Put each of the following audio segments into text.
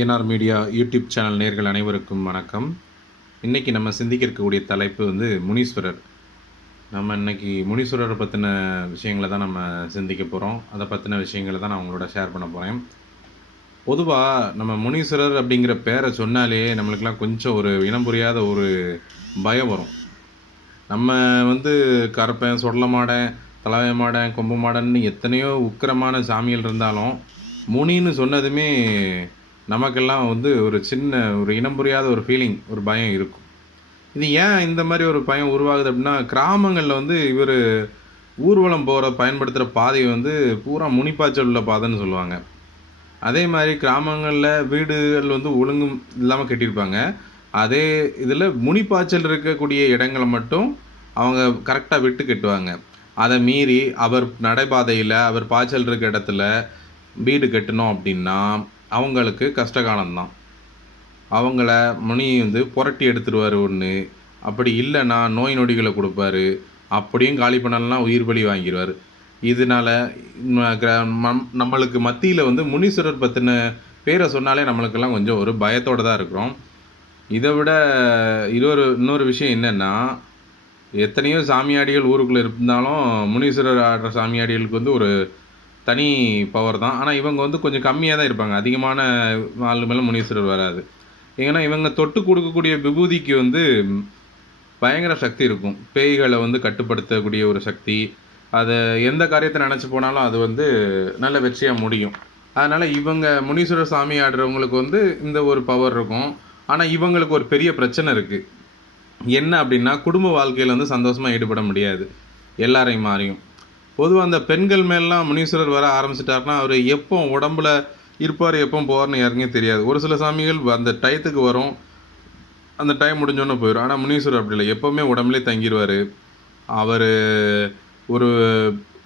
ANR media YouTube channel நேயர்கள் அனைவருக்கும் வணக்கம். இன்றைக்கி நம்ம சிந்திக்க இருக்கக்கூடிய தலைப்பு முனீஸ்வரர். நம்ம இன்றைக்கி முனீஸ்வரரை பற்றின விஷயங்களை தான் நம்ம சிந்திக்க போகிறோம். அதை பற்றின விஷயங்களை தான் நான் உங்களோட ஷேர் பண்ண போகிறேன். பொதுவாக நம்ம முனீஸ்வரர் அப்படிங்கிற பேரை சொன்னாலே நம்மளுக்கெல்லாம் கொஞ்சம் ஒரு இனம் புரியாத ஒரு பயம் வரும். நம்ம கரப்பேன், சொடல மாடன், தலவை மாடன், கொம்பு மாடன்னு எத்தனையோ உக்கிரமான சாமிகள் இருந்தாலும் முனின்னு சொன்னதுமே நமக்கெல்லாம் ஒரு சின்ன ஒரு இனம் புரியாத ஒரு ஃபீலிங், ஒரு பயம் இருக்கும். இது ஏன் இந்த மாதிரி ஒரு பயம் உருவாகுது அப்படின்னா, கிராமங்களில் இவர் ஊர்வலம் போகிற பயன்படுத்துகிற பாதை பூரா முனிப்பாய்ச்சல் உள்ள பாதைன்னு சொல்லுவாங்க. அதே மாதிரி கிராமங்களில் வீடுகள் ஒழுங்கும் இல்லாமல் கட்டியிருப்பாங்க. அதே இதில் முனிப்பாய்ச்சல் இருக்கக்கூடிய இடங்களை மட்டும் அவங்க கரெக்டாக விட்டு கட்டுவாங்க. அதை மீறி அவர் நடைபாதையில் அவர் பாய்ச்சல் இருக்க இடத்துல வீடு கட்டணும் அப்படின்னா அவங்களுக்கு கஷ்டகாலம்தான். அவங்கள முனி புரட்டி எடுத்துருவார் ஒன்று, அப்படி இல்லைன்னா நோய் நொடிகளை கொடுப்பாரு, அப்படியும் காலி பண்ணலாம் உயிர் பலி வாங்கிடுவார். இதனால் நம்மளுக்கு மத்தியில் முனீஸ்வரர் பற்றின பேரை சொன்னாலே நம்மளுக்கெல்லாம் கொஞ்சம் ஒரு பயத்தோடு தான் இருக்கிறோம். இதை விட இன்னொரு விஷயம் என்னென்னா, எத்தனையோ சாமியாடிகள் ஊருக்குள்ளே இருந்தாலும் முனீஸ்வரர் ஆடுற சாமியாடிகளுக்கு ஒரு தனி பவர் தான். ஆனால் இவங்க கொஞ்சம் கம்மியாக தான் இருப்பாங்க. அதிகமான ஆள் மேலே முனீஸ்வரர் வராது. ஏன்னா இவங்க தொட்டு கொடுக்கக்கூடிய விபூதிக்கு பயங்கர சக்தி இருக்கும். பேய்களை கட்டுப்படுத்தக்கூடிய ஒரு சக்தி. அதை எந்த காரியத்தை நினச்சி போனாலும் அது நல்ல வெற்றியாக முடியும். அதனால் இவங்க முனீஸ்வரர் சாமி ஆடுறவங்களுக்கு இந்த ஒரு பவர் இருக்கும். ஆனால் இவங்களுக்கு ஒரு பெரிய பிரச்சனை இருக்குது. என்ன அப்படின்னா, குடும்ப வாழ்க்கையில் சந்தோஷமாக ஈடுபட முடியாது எல்லாரையும் மாறியும். பொதுவாக அந்த பெண்கள் மேலாம் முனீஸ்வரர் வர ஆரம்பிச்சிட்டாருன்னா அவர் எப்போ உடம்புல இருப்பார், எப்போ போவார்னு யாருக்குமே தெரியாது. ஒரு சில சாமிகள் அந்த டயத்துக்கு வரும், அந்த டைம் முடிஞ்சோன்னு போயிடும். ஆனால் முனீஸ்வரர் அப்படி இல்லை, எப்போவுமே உடம்புலே தங்கிடுவார். அவர் ஒரு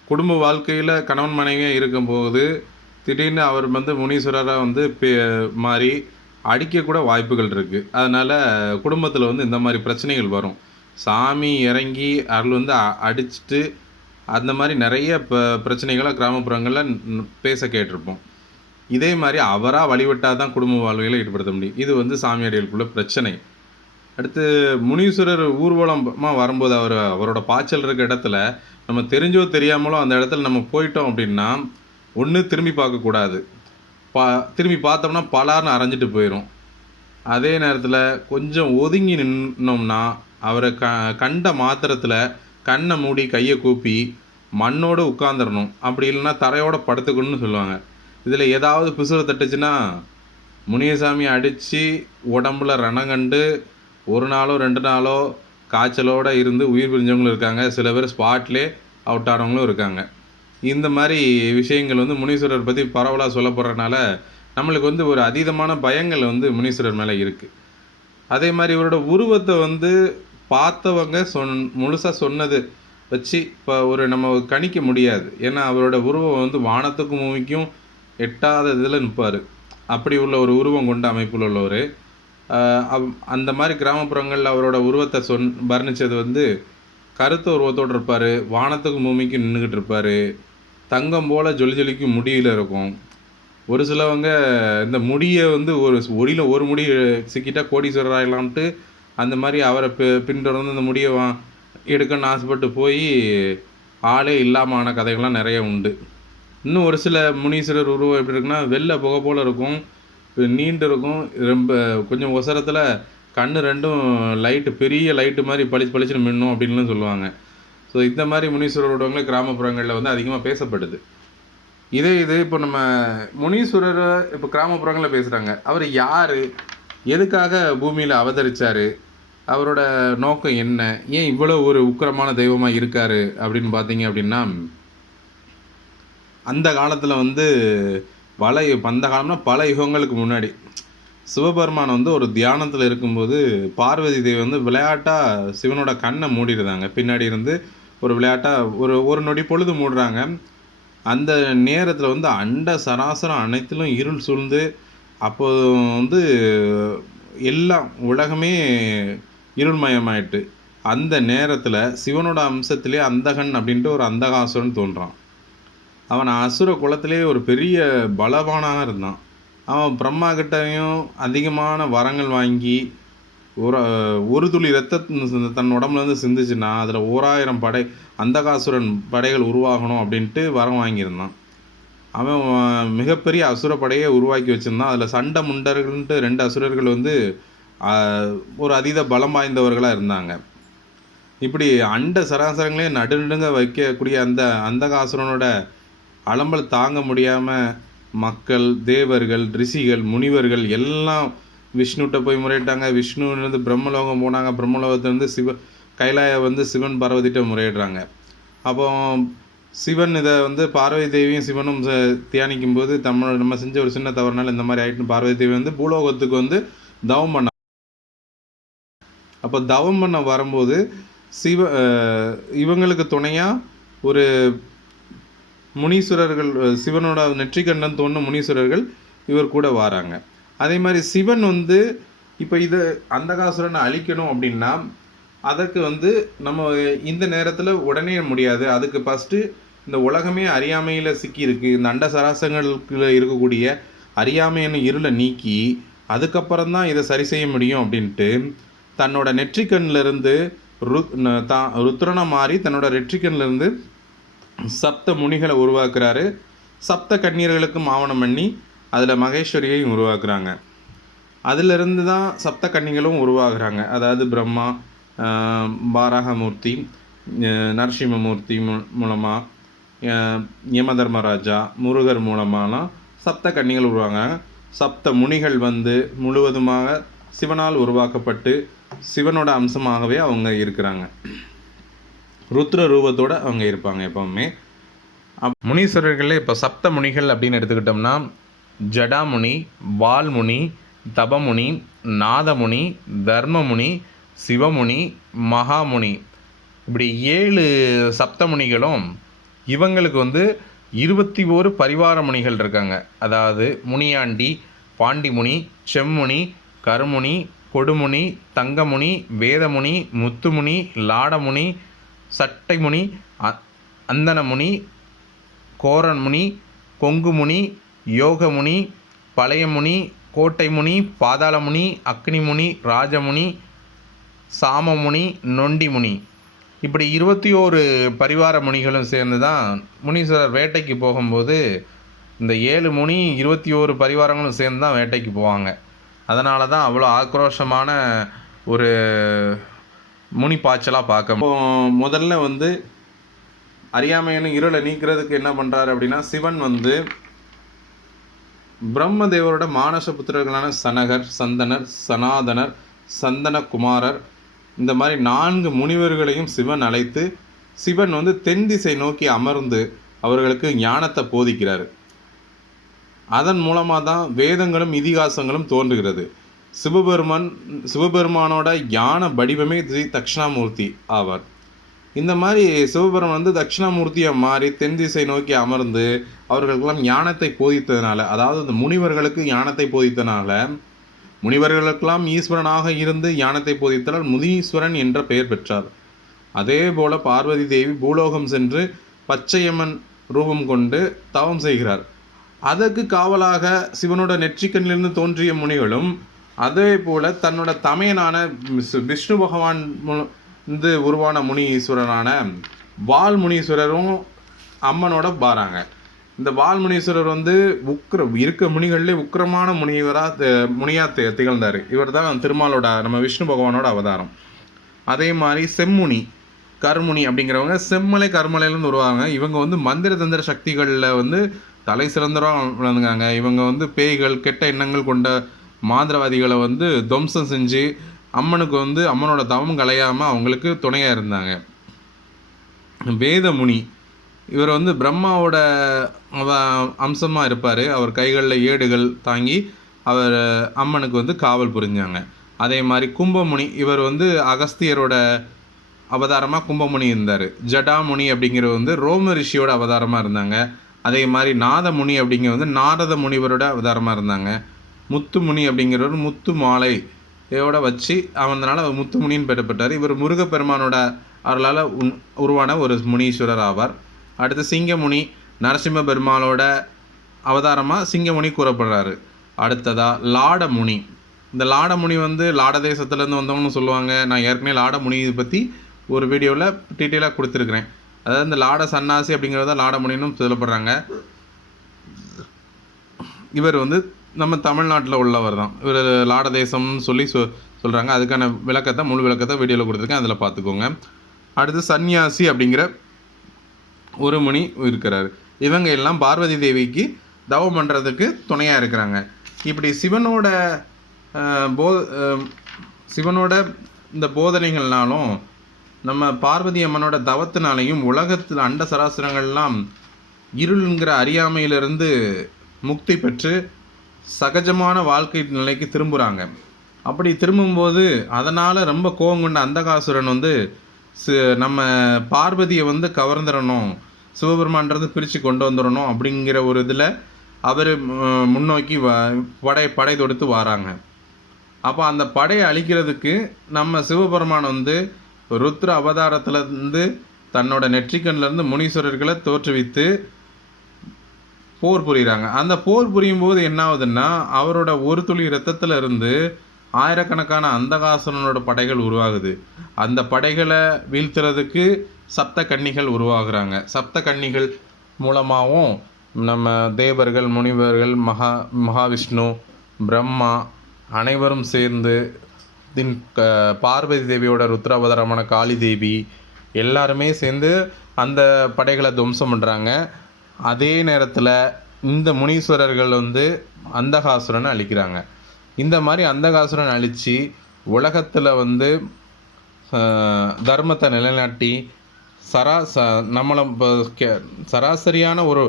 குடும்ப வாழ்க்கையில் கணவன் மனைவியாக இருக்கும்போது திடீர்னு அவர் முனீஸ்வரராக மாறி அடிக்கக்கூட வாய்ப்புகள் இருக்குது. அதனால் குடும்பத்தில் இந்த மாதிரி பிரச்சனைகள் வரும். சாமி இறங்கி அருள் அடிச்சுட்டு அந்த மாதிரி நிறைய பிரச்சனைகளை கிராமப்புறங்களில் பேச கேட்டிருப்போம். இதே மாதிரி அவராக வழிபட்டால் தான் குடும்ப வாழ்க்கையில் ஈடுபடுத்த முடியும். இது சாமியாடிகளுக்குள்ள பிரச்சனை. அடுத்து முனீஸ்வரர் ஊர்வலமாக வரும்போது அவரோட பாய்ச்சல் இருக்க இடத்துல நம்ம தெரிஞ்சோ தெரியாமலோ அந்த இடத்துல நம்ம போயிட்டோம் அப்படின்னா, ஒன்று திரும்பி பார்க்கக்கூடாது. திரும்பி பார்த்தோம்னா பலார்னு அரைஞ்சிட்டு போயிடும். அதே நேரத்தில் கொஞ்சம் ஒதுங்கி நின்னோம்னா அவரை கண்ட மாத்திரத்தில் கண்ணை மூடி கையை கூப்பி மண்ணோடு உட்காந்துடணும். அப்படி இல்லைன்னா தரையோடு படுத்துக்கணும்னு சொல்லுவாங்க. இதில் ஏதாவது பிசுறு தட்டுச்சுன்னா முனியசாமி அடித்து உடம்புல ரணங்கண்டு 1 நாளோ 2 நாளோ காய்ச்சலோடு இருந்து உயிர் பிரிஞ்சவங்களும் இருக்காங்க. சில பேர் ஸ்பாட்லே அவுட் ஆனவங்களும் இருக்காங்க. இந்த மாதிரி விஷயங்கள் முனீஸ்வரர் பற்றி பரவலாக சொல்லப்படுறதுனால நம்மளுக்கு ஒரு அதீதமான பயங்கள் முனீஸ்வரர் மேலே இருக்குது. அதே மாதிரி இவரோட உருவத்தை பார்த்தவங்க முழுசாக சொன்னது வச்சு இப்போ நம்ம கணிக்க முடியாது. ஏன்னா அவரோட உருவம் வானத்துக்கும் பூமிக்கும் எட்டாத இதில் நிற்பார். அப்படி உள்ள ஒரு உருவம் கொண்ட அமைப்பில் உள்ளவர். அந்த மாதிரி கிராமப்புறங்களில் அவரோட உருவத்தை வர்ணித்தது கருத்த உருவத்தோடு இருப்பார். வானத்துக்கும் பூமிக்கும் நின்றுக்கிட்டு இருப்பார். தங்கம் போல் ஜொலி ஜொலிக்கும் முடியில் இருக்கும். ஒரு சிலவங்க இந்த முடியை ஒரு ஒடியில் ஒரு முடி சிக்கிட்டால் கோடீஸ்வரர் ஆகலாம்ட்டு அந்த மாதிரி அவரை பின்தொடர்ந்து அந்த முடியை எடுக்கணும்னு ஆசைப்பட்டு போய் ஆளே இல்லாமான கதைகள்லாம் நிறைய உண்டு. இன்னும் ஒரு சில முனீஸ்வரர் உருவம் எப்படி இருக்குன்னா, வெள்ளை புகை போல் இருக்கும், நீண்டு இருக்கும், ரொம்ப கொஞ்சம் ஒசரத்தில் கண்ணு ரெண்டும் லைட்டு பெரிய லைட்டு மாதிரி பளிச்சுன்னு மின்னும் அப்படின்லாம் சொல்லுவாங்க. ஸோ இந்த மாதிரி முனீஸ்வரர் உருவங்களே கிராமப்புறங்களில் அதிகமாக பேசப்படுது. இது இப்போ நம்ம முனீஸ்வரரை இப்போ கிராமப்புறங்களில் பேசுகிறாங்க. அவர் யார், எதுக்காக பூமியில் அவதரித்தார், அவரோட நோக்கம் என்ன, ஏன் இவ்வளோ ஒரு உக்கிரமான தெய்வமாக இருக்கார் அப்படின்னு பார்த்தீங்க அப்படின்னா, அந்த காலத்தில் அந்த காலம்னா பல யுகங்களுக்கு முன்னாடி சிவபெருமான் ஒரு தியானத்தில் இருக்கும்போது பார்வதி தேவி விளையாட்டாக சிவனோட கண்ணை மூடிடுறாங்க. பின்னாடி இருந்து ஒரு விளையாட்டாக ஒரு நொடி பொழுது மூடுறாங்க. அந்த நேரத்தில் அண்ட சராசரம் அனைத்திலும் இருள் சூழ்ந்து அப்போ எல்லாம் உலகமே இருள்மயமாயிட்டு. அந்த நேரத்தில் சிவனோட அம்சத்திலே அந்தகன் அப்படின்ட்டு ஒரு அந்தகாசுரன் தோன்றான். அவன் அசுர குலத்திலே ஒரு பெரிய பலவானாக இருந்தான். அவன் பிரம்மா கிட்டயும் அதிகமான வரங்கள் வாங்கி ஒரு துளி ரத்தம் தன் உடம்புலேருந்து சிந்துச்சுன்னா அதில் 1000 படை அந்தகாசுரன் படைகள் உருவாகணும் அப்படின்ட்டு வரம் வாங்கியிருந்தான். அவன் மிகப்பெரிய அசுர படையை உருவாக்கி வச்சுருந்தான். அதில் சண்டை முண்டர்கள்ன்ட்டு 2 அசுரர்கள் வந்து ஒரு அதீத பலம் வாய்ந்தவர்களாக இருந்தாங்க. இப்படி அண்ட சராசரங்களையும் நடுநடுங்க வைக்கக்கூடிய அந்த அந்தகாசுரனோட அலம்பல் தாங்க முடியாமல் மக்கள், தேவர்கள், ரிஷிகள், முனிவர்கள் எல்லாம் விஷ்ணுகிட்ட போய் முறையிட்டாங்க. விஷ்ணுவிலேருந்து பிரம்மலோகம் போனாங்க. பிரம்மலோகத்துலேருந்து கைலாய வந்து சிவன் பார்வதிகிட்ட முறையிடுறாங்க. அப்போ சிவன் இதை வந்து பார்வதி தேவியும் சிவனும் தியானிக்கும் போது நம்ம செஞ்ச ஒரு சின்ன தவறுனால இந்த மாதிரி ஆகிட்டுன்னு பார்வதி தேவி வந்து பூலோகத்துக்கு வந்து தவம் பண்ண. அப்போ தவம் பண்ண வரும்போது இவங்களுக்கு துணையாக ஒரு முனீஸ்வரர்கள், சிவனோட நெற்றிக்கண்ணன் தோன்றும் முனீஸ்வரர்கள் இவர் கூட வராங்க. அதே மாதிரி சிவன் வந்து இப்போ இதை அந்தகாசுரனை அழிக்கணும் அப்படின்னா அதற்கு வந்து நம்ம இந்த நேரத்தில் உடனே முடியாது. அதுக்கு ஃபஸ்ட்டு இந்த உலகமே அறியாமையில் சிக்கியிருக்கு. இந்த அண்ட சராசரங்களுக்குள்ள இருக்கக்கூடிய அறியாமையான இருளை நீக்கி அதுக்கப்புறம் தான் இதை சரி செய்ய முடியும் அப்படின்ட்டு தன்னோட நெற்றிக்கண்ணிலிருந்து ருத்ரனை மாறி தன்னோட நெற்றிக்கண்ணிலிருந்து சப்த முனிகளை உருவாக்குறாரு. சப்த கன்னியர்களுக்கும் ஆவணம் பண்ணி அதில் மகேஸ்வரியையும் உருவாக்குறாங்க. அதிலிருந்து தான் சப்த கன்னிகளும் உருவாகுறாங்க. அதாவது பிரம்மா, பாராகமூர்த்தி, நரசிம்மமூர்த்தி மூலமாக, யமதர்மராஜா, முருகர் மூலமாலாம் சப்த கன்னிகள் உருவாங்க. சப்த முனிகள் வந்து முழுவதுமாக சிவனால் உருவாக்கப்பட்டு சிவனோட அம்சமாகவே அவங்க இருக்கிறாங்க. ருத்ர ரூபத்தோடு அவங்க இருப்பாங்க எப்பவுமே. முனீஸ்வரர்களே இப்போ சப்த முனிகள் அப்படின்னு எடுத்துக்கிட்டோம்னா ஜடாமுனி, வால்முனி, தபமுனி, நாதமுனி, தர்மமுனி, சிவமுனி, மகாமுனி, இப்படி 7 சப்தமுனிகளும் இவங்களுக்கு வந்து 21 பரிவார முனிகள் இருக்காங்க. அதாவது முனியாண்டி, பாண்டிமுனி, செம்முனி, கருமுனி, கொடுமுனி, தங்கமுனி, வேதமுனி, முத்துமுனி, லாடமுனி, சட்டைமுனி, அந்தனமுனி, கோரன்முனி, கொங்குமுனி, யோகமுனி, பழையமுனி, கோட்டைமுனி, பாதாளமுனி, அக்னிமுனி, ராஜமுனி, சாமமுனி, நொண்டிமுனி, இப்படி 21 பரிவார முனிகளும் சேர்ந்து தான் முனீஸ்வரர் வேட்டைக்கு போகும்போது இந்த 7 முனி 21 பரிவாரங்களும் சேர்ந்து தான் வேட்டைக்கு போவாங்க. அதனால தான் அவ்வளோ ஆக்ரோஷமான ஒரு முனி பாய்ச்சலாக பார்க்க. முதல்ல வந்து அறியாமையான இருளை நீக்கிறதுக்கு என்ன பண்ணுறாரு அப்படின்னா சிவன் வந்து பிரம்மதேவரோட மானச புத்திரர்களான சனகர், சந்தனர், சனாதனர், சந்தனகுமாரர், இந்த மாதிரி 4 முனிவர்களையும் சிவன் அழைத்து சிவன் வந்து தென் திசை நோக்கி அமர்ந்து அவர்களுக்கு ஞானத்தை போதிக்கிறார். அதன் மூலமாக தான் வேதங்களும் இதிகாசங்களும் தோன்றுகிறது. சிவபெருமானோட ஞான வடிவமே தட்சிணாமூர்த்தி ஆவார். இந்த மாதிரி சிவபெருமான் வந்து தட்சிணாமூர்த்தியை மாறி தென் திசை நோக்கி அமர்ந்து அவர்களுக்கெல்லாம் ஞானத்தை போதித்ததுனால, அதாவது இந்த முனிவர்களுக்கு ஞானத்தை போதித்தனால, முனிவர்களுக்கெல்லாம் ஈஸ்வரனாக இருந்து ஞானத்தை போதித்தனால் முனீஸ்வரன் என்ற பெயர் பெற்றார். அதே போல பார்வதி தேவி பூலோகம் சென்று பச்சையம்மன் ரூபம் கொண்டு தவம் செய்கிறார். அதற்கு காவலாக சிவனோட நெற்றிக்கண்ணிலிருந்து தோன்றிய முனிகளும் அதே போல தன்னோட தமையனான விஷ்ணு பகவான் வந்து உருவான முனீஸ்வரனான வால்முனீஸ்வரரும் அம்மனோட பாராங்க. இந்த வால்முனீஸ்வரர் வந்து இருக்க முனிகளிலே உக்கிரமான முனியாக திகழ்ந்தார். இவர் தான் திருமாலோட நம்ம விஷ்ணு பகவானோட அவதாரம். அதே மாதிரி செம்முனி, கருமுனி அப்படிங்கிறவங்க செம்மலை கருமலையிலேருந்து உருவாங்க. இவங்க வந்து மந்திர தந்திர சக்திகளில் வந்து தலை சிறந்தவராக விளங்குறாங்க. இவங்க வந்து பேய்கள், கெட்ட எண்ணங்கள் கொண்ட மாந்திரவாதிகளை வந்து துவம்சம் செஞ்சு அம்மனுக்கு வந்து அம்மனோட தவம் கலையாமல் அவங்களுக்கு துணையாக இருந்தாங்க. வேதமுனி, இவர் வந்து பிரம்மாவோட அம்சமாக இருப்பார். அவர் கைகளில் ஏடுகள் தாங்கி அவர் அம்மனுக்கு வந்து காவல் புரிஞ்சாங்க. அதே மாதிரி கும்பமுனி, இவர் வந்து அகஸ்தியரோட அவதாரமாக கும்பமுனி இருந்தார். ஜடாமுனி அப்படிங்கிறது வந்து ரோம ரிஷியோட அவதாரமாக இருந்தாங்க. அதே மாதிரி நாதமுனி அப்படிங்கிற வந்து நாரத முனிவரோட அவதாரமாக இருந்தாங்க. முத்துமுனி அப்படிங்கிறவர் முத்து மாலை இதோட வச்சு அவனால முத்துமுனின்னு பெறப்பட்டார். இவர் முருகப்பெருமானோட அவர்களால் உருவான ஒரு முனீஸ்வரர் ஆவார். அடுத்து சிங்கமுனி, நரசிம்ம பெருமாளோட அவதாரமாக சிங்கமுனி கூறப்படுறாரு. அடுத்ததாக லாடமுனி. இந்த லாடமுனி வந்து லாட தேசத்துலேருந்து வந்தவங்கன்னு சொல்லுவாங்க. நான் ஏற்கனவே லாடமுனி இதை பற்றி ஒரு வீடியோவில் டீட்டெயிலாக கொடுத்துருக்குறேன். அதாவது இந்த லாட சன்னாசி அப்படிங்கிறத லாடமுனின்னு சொல்லப்படுறாங்க. இவர் வந்து நம்ம தமிழ்நாட்டில் உள்ளவர் தான். இவர் லாட தேசம்னு சொல்லி சொல்கிறாங்க. அதுக்கான விளக்கத்தை முழு விளக்கத்தை வீடியோவில் கொடுத்துருக்கேன், அதில் பார்த்துக்கோங்க. அடுத்து சன்னியாசி அப்படிங்கிற ஒரு முனி இருக்கிறார். இவங்க எல்லாம் பார்வதி தேவிக்கு தவம் பண்ணுறதுக்கு துணையாக இருக்கிறாங்க. இப்படி சிவனோட இந்த போதனைகள்னாலும் நம்ம பார்வதி அம்மனோட தவத்தினாலையும் உலகத்தில் அண்ட சராசரங்கள்லாம் இருளுங்கிற அறியாமையிலிருந்து முக்தி பெற்று சகஜமான வாழ்க்கை நிலைக்கு திரும்புகிறாங்க. அப்படி திரும்பும்போது அதனால் ரொம்ப கோபம் கொண்ட அந்தகாசுரன் வந்து நம்ம பார்வதியை வந்து கவர்ந்துடணும், சிவபெருமான்றது பிரித்து கொண்டு வந்துடணும் அப்படிங்கிற ஒரு இதில் அவர் முன்னோக்கி படை தொடுத்து வராங்க. அப்போ அந்த படையை அழிக்கிறதுக்கு நம்ம சிவபெருமான் வந்து ருத்ர அவதாரத்துலேருந்து தன்னோட நெற்றிக்கண்ணிலேருந்து முனீஸ்வரர்களை தோற்றுவித்து போர் புரிகிறாங்க. அந்த போர் புரியும் போது என்ன ஆகுதுன்னா, அவரோட ஒரு துளி இரத்தத்தில் இருந்து ஆயிரக்கணக்கான அந்தகாசுரனோட படைகள் உருவாகுது. அந்த படைகளை வீழ்த்துறதுக்கு சப்த கன்னிகள் உருவாகுறாங்க. சப்த கன்னிகள் மூலமாகவும் நம்ம தேவர்கள், முனிவர்கள், மகாவிஷ்ணு, பிரம்மா அனைவரும் சேர்ந்து பார்வதி தேவியோட ருத்ராவதாரமான காளி தேவி எல்லாருமே சேர்ந்து அந்த படைகளை துவம்சம் பண்ணுறாங்க. அதே நேரத்தில் இந்த முனீஸ்வரர்கள் வந்து அந்தகாசுரனை அழிக்கிறாங்க. இந்த மாதிரி அந்தகாசுரன் அழித்து உலகத்தில் வந்து தர்மத்தை நிலைநாட்டி நம்மளை சராசரியான ஒரு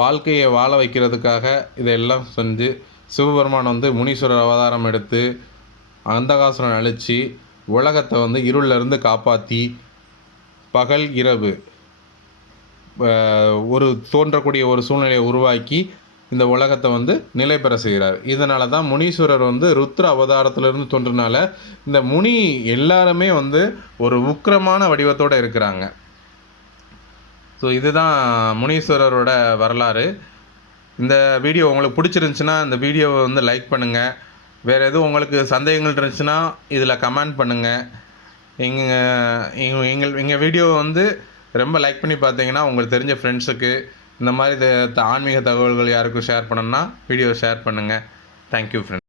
வாழ்க்கையை வாழ வைக்கிறதுக்காக இதையெல்லாம் செஞ்சு சிவபெருமான் வந்து முனீஸ்வரர் அவதாரம் எடுத்து அந்தகாசுரன் அழித்து உலகத்தை வந்து இருளிலிருந்து காப்பாற்றி பகல் இரவு தோன்றக்கூடிய ஒரு சூழ்நிலையை உருவாக்கி இந்த உலகத்தை வந்து நிலை பெற செய்கிறார். இதனால தான் முனீஸ்வரர் வந்து ருத்ர அவதாரத்திலிருந்து தோன்றினால இந்த முனி எல்லாருமே வந்து ஒரு உக்கிரமான வடிவத்தோடு இருக்கிறாங்க. ஸோ இதுதான் முனீஸ்வரரோட வரலாறு. இந்த வீடியோ உங்களுக்கு பிடிச்சிருந்துச்சுன்னா இந்த வீடியோவை வந்து லைக் பண்ணுங்கள். வேறு எதுவும் உங்களுக்கு சந்தேகங்கள் இருந்துச்சுன்னா இதில் கமெண்ட் பண்ணுங்கள். எங்கள் வீடியோவை வந்து ரொம்ப லைக் பண்ணி பார்த்தீங்கன்னா உங்களுக்கு தெரிஞ்ச ஃப்ரெண்ட்ஸுக்கு இந்த மாதிரி ஆன்மீக தகவல்கள் யாருக்கும் ஷேர் பண்ணணும்னா வீடியோ ஷேர் பண்ணுங்கள். Thank you friends.